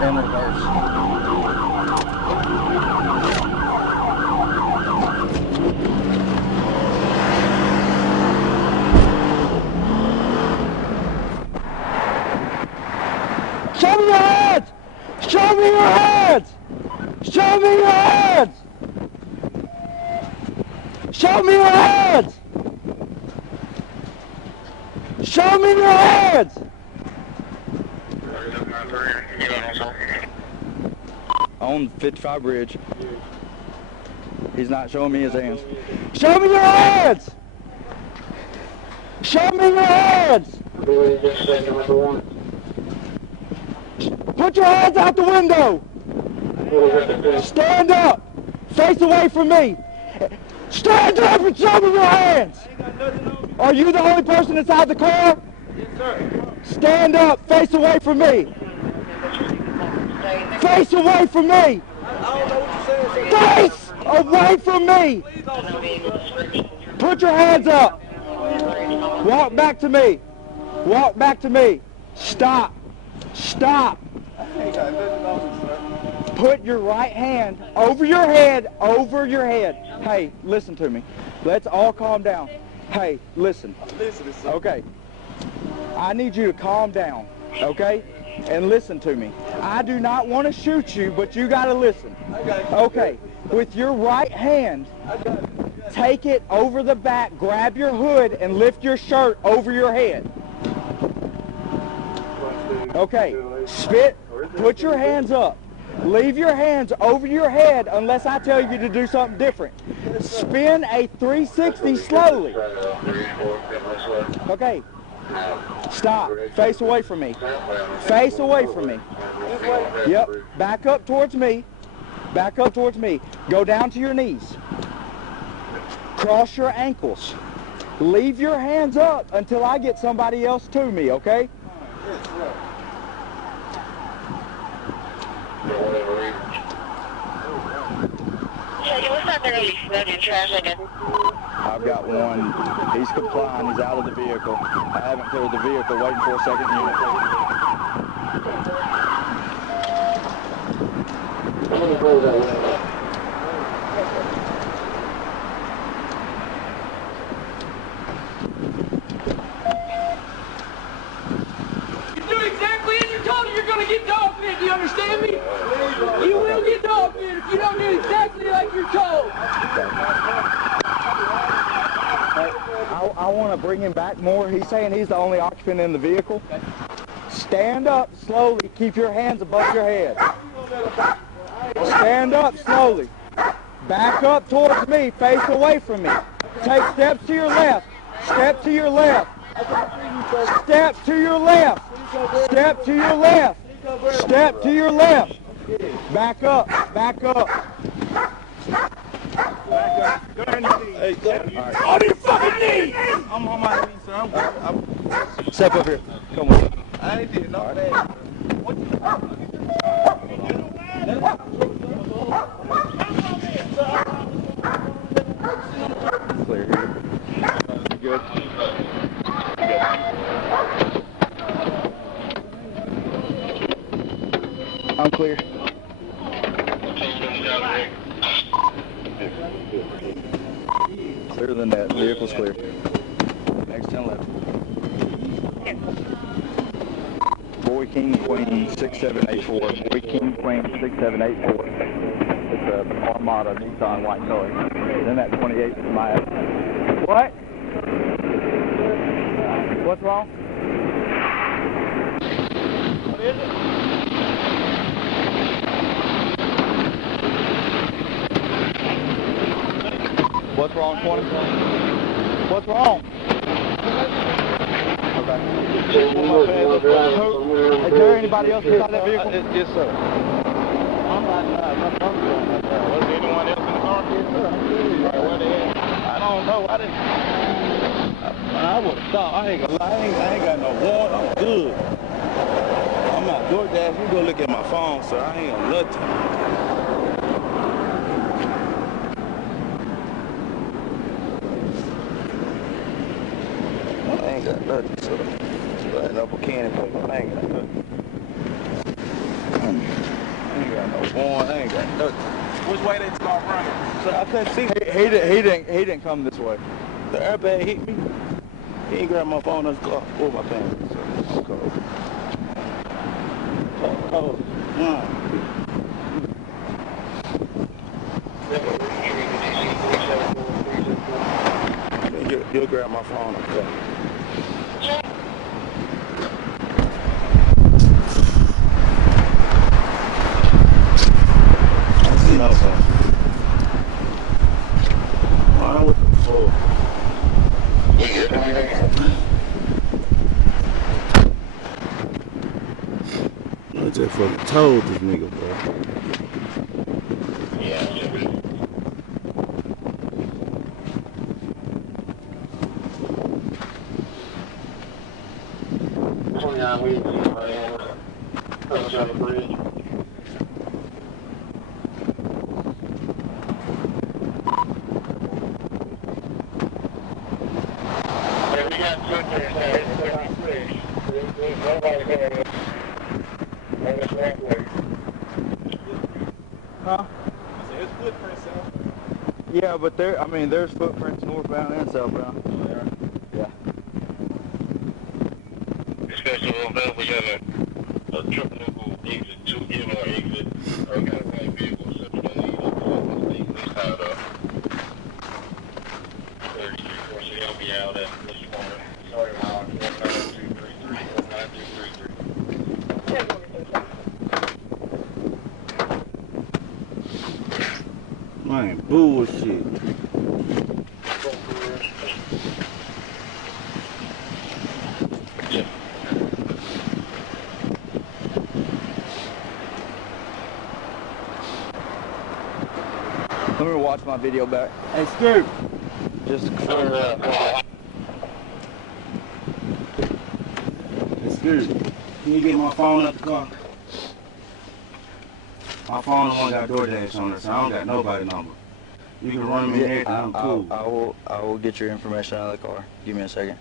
In reverse. Show me your hands! Show me your hands! Show me your hands! Show me your hands! Show me your hands! On 55 bridge. He's not showing me his hands. Show me your hands! Show me your hands! Put your hands out the window! Stand up! Face away from me! Stand up and show me your hands! Are you the only person inside the car? Yes, sir. Stand up, face away from me! Face away from me! I don't know what you're saying, sir. Face away from me! Put your hands up! Walk back to me! Walk back to me! Stop! Stop! I ain't got nothing on you, sir. Put your right hand over your head, over your head. Hey, listen to me. Let's all calm down. Hey, listen. I'm listening, sir. Okay. I need you to calm down, okay? And listen to me. I do not want to shoot you, but you got to listen. I got it. Okay. With your right hand, take it over the back, grab your hood, and lift your shirt over your head. Okay. Spit. Put your hands up. Leave your hands over your head unless I tell you to do something different. Spin a 360 slowly. Okay. Stop. Face away from me. Face away from me. Yep. Back up towards me. Back up towards me. Go down to your knees. Cross your ankles. Leave your hands up until I get somebody else to me, okay? I've got one. He's complying. He's out of the vehicle. I haven't cleared the vehicle. Waiting for a second unit. You do exactly as you're told. You're going to get dog bit. Do you understand me? You will get dog bit if you don't do exactly like you're told. I want to bring him back more. He's saying he's the only occupant in the vehicle. Stand up slowly. Keep your hands above your head. Stand up slowly. Back up towards me. Face away from me. Take steps to your left. Step to your left. Step to your left. Step to your left. Step to your left. Back up. Back up. Hey, sir. On your fucking knees! I'm on my knees, sir. I'm Step up here. Come on. I ain't did no bad. Clear here. You good? I'm clear. Clear the net. Vehicle's clear. Next 10 left. Boy King Queen 6784. Boy King Queen 6784. It's an Armada Nissan white color. Then that 28 is my. What? What's wrong? What is it? What's wrong, 20? What's wrong? Okay. Is there anybody else inside that vehicle? Yes, sir. I'm not going that car. Was there anyone else in the car? Yes, sir. Where they at? I don't know. I would have thought. I ain't gonna lie. I ain't got no warrant. I'm good. I'm not DoorDash. You go look at my phone, sir. I ain't on nothing. I ain't got nothing, sir. I ain't no candy paper. I ain't got nothing. got no warrant. I ain't got nothing. Which way they start running? So I couldn't see. He didn't come this way. The airbag hit me. He ain't grabbed my phone out the car or my pants. So I'm cold. Oh, You'll grab my phone out the car. No, sir. Alright, what the fuck? I just fucking told this nigga, bro. Yeah. Huh? There's footprints out. Yeah, but there's footprints northbound and southbound. Yeah. Especially on that, we got a triple exit, 2 in or exit. I got one vehicle sitting on the side of 33. She'll be out at this morning. Sorry, Mom. 19233. 19233. Man, bullshit. Let me watch my video back. Hey, Skirt. Just Hey, Skirt. Can you get my phone out the car? My phone one got DoorDash on it, so I don't got nobody number. You can run me and everything, I'm cool. I will get your information out of the car. Give me a second.